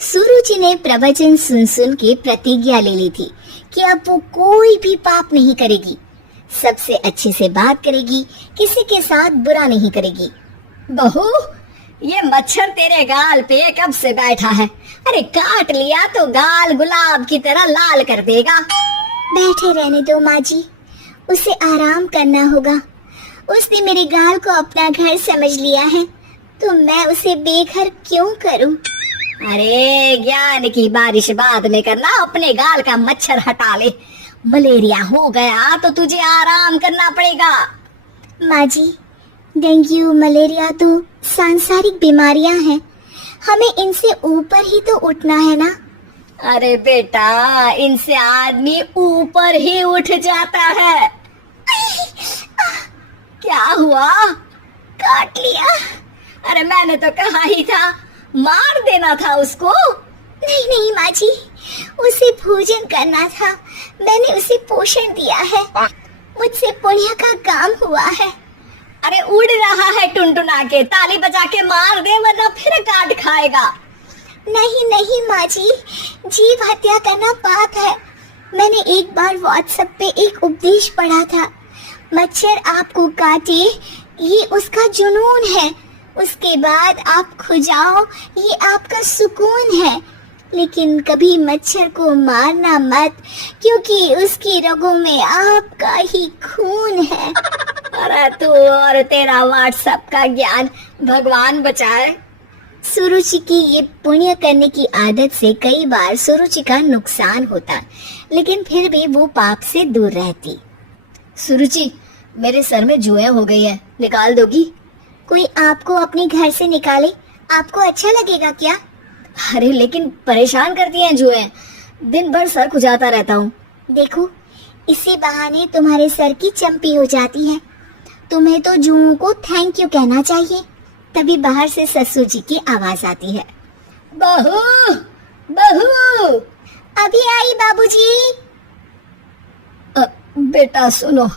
सुरुचि ने प्रवचन सुन सुन के प्रतिज्ञा ले ली थी कि अब वो कोई भी पाप नहीं करेगी, सबसे अच्छे से बात करेगी, किसी के साथ बुरा नहीं करेगी। बहू, ये मच्छर तेरे गाल पे कब से बैठा है? अरे काट लिया तो गाल गुलाब की तरह लाल कर देगा। बैठे रहने दो माँ जी, उसे आराम करना होगा। उसने मेरे गाल को अपना घर समझ लिया है, तो मैं उसे बेघर क्यों करूं? अरे ज्ञान की बारिश बाद में करना, अपने गाल का मच्छर हटा ले। मलेरिया हो गया तो तुझे आराम करना पड़ेगा। माँ जी, डेंगू मलेरिया तो सांसारिक बीमारियां हैं, हमें इनसे ऊपर ही तो उठना है ना। अरे बेटा, इनसे आदमी ऊपर ही उठ जाता है। क्या हुआ? काट लिया। अरे मैंने तो कहा ही था, मार देना था उसको। नहीं नहीं माँ जी, उसे भोजन करना था, मैंने उसे पोषण दिया है, मुझसे पुण्य का काम हुआ है। अरे उड़ रहा है टुनटुना के, ताली बजा के मार दे वरना फिर काट खाएगा। नहीं नहीं माँ जी, जीव हत्या करना पाप है। मैंने एक बार व्हाट्सएप पे एक उपदेश पढ़ा था, मच्छर आपको काटे ये उसका जुनून है, उसके बाद आप खो जाओ ये आपका सुकून है, लेकिन कभी मच्छर को मारना मत, क्योंकि उसकी रगों में आपका ही खून है। अरे तू और तेरा व्हाट्सएप का ज्ञान, भगवान बचाए। सुरुचि की ये पुण्य करने की आदत से कई बार सुरुचि का नुकसान होता, लेकिन फिर भी वो पाप से दूर रहती। सुरुचि, मेरे सर में जुएं हो गई है, निकाल दोगी? कोई आपको अपने घर से निकाले, आपको अच्छा लगेगा क्या? अरे लेकिन परेशान करती हैं जुएं, दिन भर सर खुजाता रहता हूँ। देखो, इसी बहाने तुम्हारे सर की चंपी हो जाती है। तुम्हें तो जुओं को थैंक यू कहना चाहिए। तभी बाहर से ससुर जी की आवाज आती है, बहू बहू। अभी आई बाबूजी। बेटा सुनो,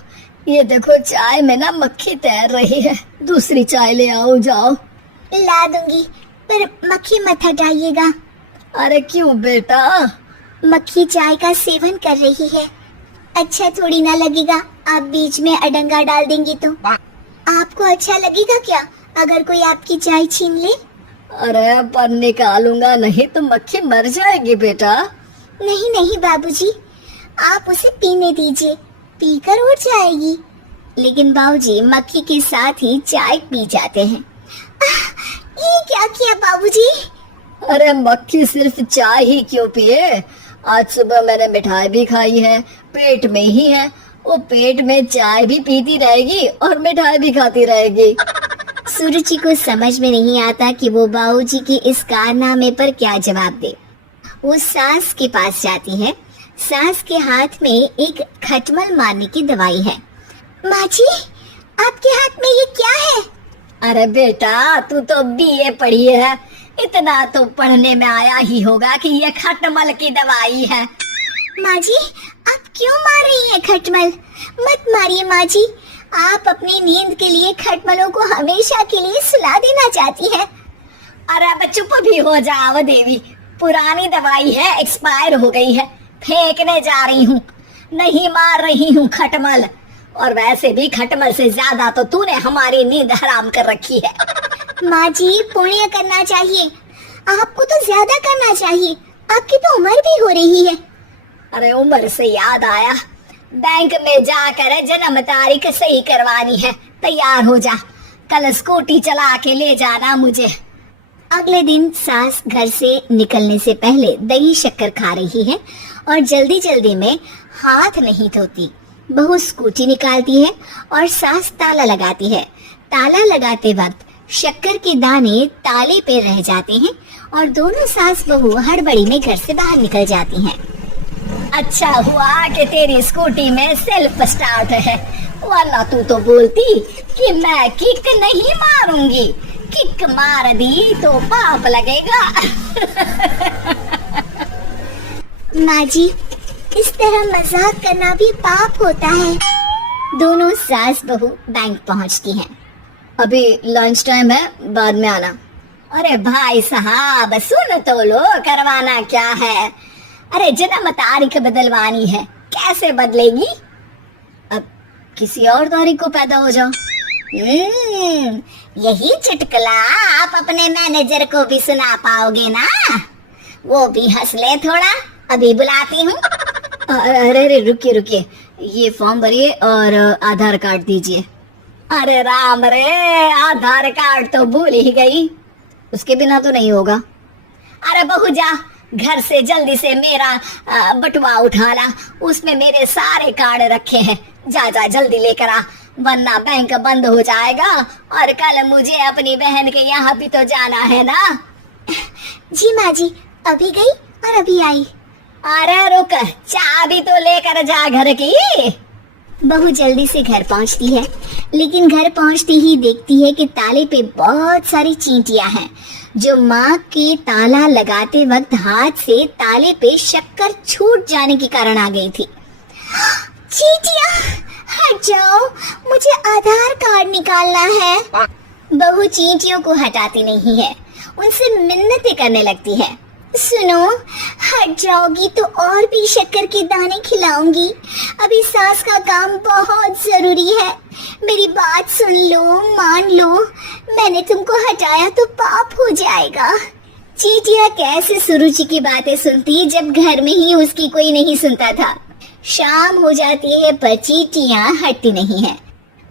ये देखो चाय में ना मक्खी तैर रही है, दूसरी चाय ले आओ जाओ। ला दूंगी, पर मक्खी मत हटाइएगा। अरे क्यों बेटा? मक्खी चाय का सेवन कर रही है, अच्छा थोड़ी ना लगेगा आप बीच में अडंगा डाल देंगी तो। आपको अच्छा लगेगा क्या अगर कोई आपकी चाय छीन ले? अरे पर निकालूंगा नहीं तो मक्खी मर जाएगी बेटा। नहीं नहीं बाबूजी, आप उसे पीने दीजिए, पीकर उड़ जाएगी। लेकिन बाबूजी मक्खी के साथ ही चाय पी जाते हैं। ये क्या किया बाबूजी? अरे मक्खी सिर्फ चाय ही क्यों पिए, आज सुबह मैंने मिठाई भी खाई है, पेट में ही है, वो पेट में चाय भी पीती रहेगी और मिठाई भी खाती रहेगी। सुरुचि को समझ में नहीं आता कि वो बाबूजी के इस कारनामे पर क्या जवाब दे। वो सास के पास जाती है। सास के हाथ में एक खटमल मारने की दवाई है। माँ जी, आपके हाथ में ये क्या है? अरे बेटा, तू तो बीए पढ़ी है, इतना तो पढ़ने में आया ही होगा कि ये खटमल की दवाई है। माँ जी, आप क्यों मार रही हैं खटमल? मत मारिए माँ जी, आप अपनी नींद के लिए खटमलों को हमेशा के लिए सुला देना चाहती हैं। अरे अब चुप भी हो जाओ देवी, पुरानी दवाई है, एक्सपायर हो गई है, फेंकने जा रही हूँ, नहीं मार रही हूँ खटमल। और वैसे भी खटमल से ज्यादा तो तूने हमारी नींद हराम कर रखी है। माँ जी, पुण्य करना चाहिए, आपको तो ज्यादा करना चाहिए, आपकी तो उम्र भी हो रही है। अरे उम्र से याद आया, बैंक में जाकर जन्म तारीख सही करवानी है, तैयार हो जा, कल स्कूटी चला के ले जाना मुझे। अगले दिन सास घर से निकलने से पहले दही शक्कर खा रही है और जल्दी जल्दी में हाथ नहीं धोती। बहू स्कूटी निकालती है और सास ताला लगाती है। ताला लगाते वक्त शक्कर के दाने ताले पे रह जाते हैं और दोनों सास बहू हड़बड़ी में घर से बाहर निकल जाती हैं। अच्छा हुआ कि तेरी स्कूटी में सेल्फ स्टार्ट है, वरना तू तो बोलती कि मैं किक नहीं मारूंगी, किक मार दी तो पाप लगेगा। माँ जी, इस तरह मजाक करना भी पाप होता है। दोनों सास बहू बैंक पहुँचती हैं। अभी लंच टाइम है, बाद में आना। अरे भाई साहब सुन तो लो, करवाना क्या है? अरे जन्म तारीख बदलवानी है, कैसे बदलेगी? अब किसी और तारीख को पैदा हो जाओ। यही चुटकुला आप अपने मैनेजर को भी सुना पाओगे ना? वो भी हंस ले थोड़ा। अभी बुलाती हूँ। अरे अरे रुकिए रुकिए, ये फॉर्म भरिए और आधार कार्ड दीजिए। अरे राम रे, आधार कार्ड तो भूल ही गई, उसके बिना तो नहीं होगा। अरे बहू जा, घर से जल्दी से मेरा बटुआ उठा ला, उसमें मेरे सारे कार्ड रखे हैं। जा जा जल्दी लेकर आ, वरना बैंक बंद हो जाएगा और कल मुझे अपनी बहन के यहाँ भी तो जाना है ना। जी माँ जी, अभी गई और अभी आई। अरे रुक, चाबी तो लेकर जा घर की। बहू जल्दी से घर पहुंचती है, लेकिन घर पहुंचती ही देखती है कि ताले पे बहुत सारी चींटियां हैं, जो माँ के ताला लगाते वक्त हाथ से ताले पे शक्कर छूट जाने के कारण आ गई थी। चींटियां, हट जाओ, मुझे आधार कार्ड निकालना है। बहू चींटियों को हटाती नहीं है, उनसे मिन्नतें करने लगती है। सुनो, हट जाओगी तो और भी शक्कर के दाने खिलाऊंगी। अभी सास का काम बहुत जरूरी है, मेरी बात सुन लो, मान लो। मैंने तुमको हटाया तो पाप हो जाएगा। चींटियां कैसे सुरुचि की बातें सुनती जब घर में ही उसकी कोई नहीं सुनता था। शाम हो जाती है पर चींटियां हटती नहीं है।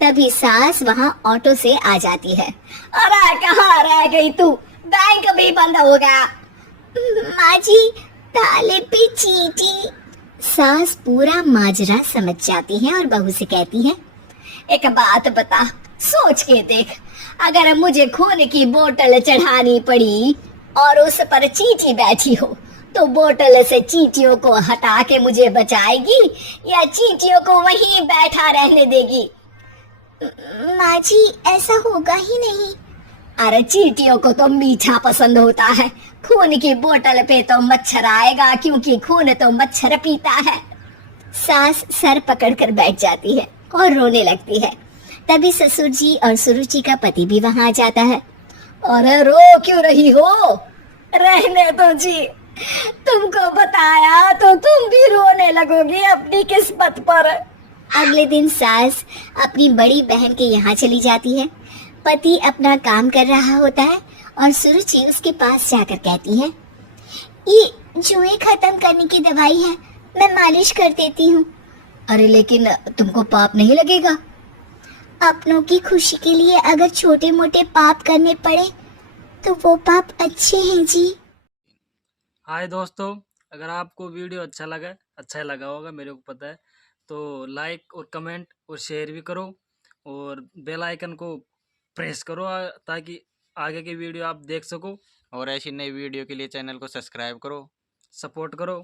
तभी सास वहाँ ऑटो से आ जाती है। अरे कहाँ रह गई तू? बैंक भी बंद हो गया। माँ जी, ताले पे चींटी। सास पूरा माजरा समझ जाती है और बहू से कहती है, एक बात बता, सोच के देख, अगर मुझे खून की बोतल चढ़ानी पड़ी और उस पर चींटी बैठी हो, तो बोतल से चींटियों को हटा के मुझे बचाएगी या चींटियों को वहीं बैठा रहने देगी? माँ जी, ऐसा होगा ही नहीं। अरे चींटियों को तो मीठा पसंद होता है, खून की बोतल पे तो मच्छर आएगा, क्योंकि खून तो मच्छर पीता है। सास सर पकड़कर बैठ जाती है और रोने लगती है। तभी ससुर जी और सुरुचि का पति भी वहाँ आ जाता है। अरे रो क्यों रही हो? रहने दो जी, तुमको बताया तो तुम भी रोने लगोगी अपनी किस्मत पर। अगले दिन सास अपनी बड़ी बहन के यहाँ चली जाती है। पति अपना काम कर रहा होता है और सुरुचि उसके पास जाकर कहती है, ये जुएं खत्म करने की दवाई है, मैं मालिश कर देती हूँ। अरे लेकिन तुमको पाप नहीं लगेगा? अपनों की खुशी के लिए अगर छोटे मोटे पाप करने पड़े तो वो पाप अच्छे हैं जी। हाय दोस्तों, अगर आपको वीडियो अच्छा लगा होगा, मेरे को पता है, तो लाइक और कमेंट और शेयर भी करो और बेल आइकन को प्रेस करो ताकि आगे की वीडियो आप देख सको। और ऐसी नई वीडियो के लिए चैनल को सब्सक्राइब करो। सपोर्ट करो।